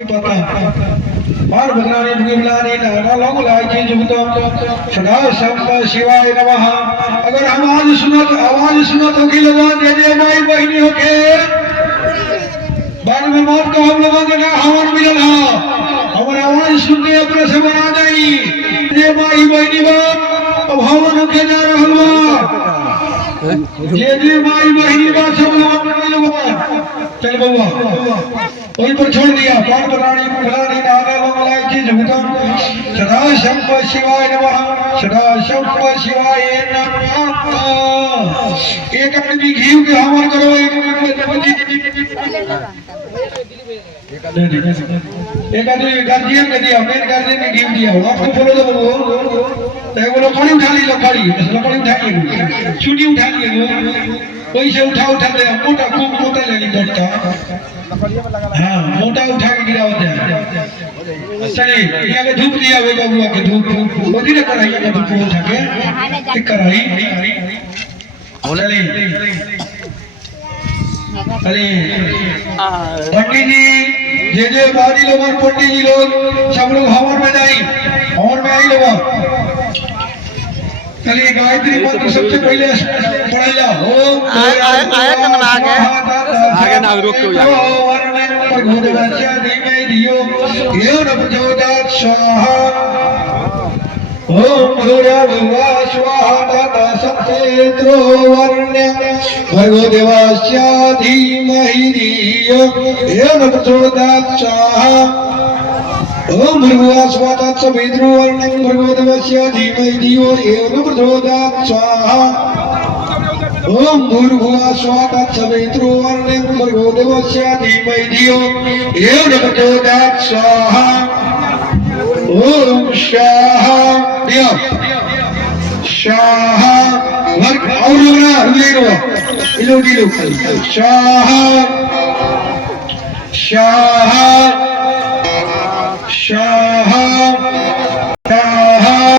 बाल भद्राणी भुगिमलानी नाना लोग लाइके जुगतो सदा संप शिवाय नमः। अगर हम आज आवाज सुनत होगी लोगों जय जय माई बहनी होके बाद में मौत को हम लोगों का हवन मिलल है। हमारा आवाज सुनते अपने से बना जाई जय माई बहनी बा अब हवन होके जा रहल बा जय जय माई बहनी बा सब लोग चल बउआ वहीं पर छोड़ दिया। बाल भद्राणी भुगिमलानी नाना लोग लाइके जुगतो सदा संप शिवाय नमः सदा संप शिवाय नमः। एक आदमी घी के हवन करो एक आदमी गार्जियन के दिया मेन गार्जियन ने घी दिया आपको बोलो तो बोलो तो बोलो कौन उठा ली लकड़ी उठा लिए छुट्टी उठा लिए कोई से उठा दे मोटा खूब मोटा ले ली मोटा हाँ मोटा उठा के गिरा होता है चलिए यहाँ के धूप दिया हुआ बबुआ के धूप बदी ने कराई का धूप उठा के ठीक कराई चलिए पंडित जी जे बाजी लोग और पंडित जी लोग सब लोग हवन में जाए हवन में आई लोग चलिए गायत्री मंत्र सबसे पहले पढ़ा जाओ आगे ना रोक के ओम भूर्भुवः स्वः तत्सवितुर् वरेण्यं भर्गो देवस्य धीमहि धियो यो न प्रचोदयात् स्वाहा। ओम भूर्भुवः स्वः तत्सवितुर् वरेण्यं भर्गो देवस्य धीमहि धियो यो न प्रचोदयात् स्वाहा। ओम भूर्भुवः स्वः तत्सवितुर् वरेण्यं भर्गो देवस्य धीमहि धियो यो न प्रचोदयात् स्वाहा। ओम स्वाहा दिया स्वाहा वर्ग और लोग ना रुले रो इलो स्वाहा स्वाहा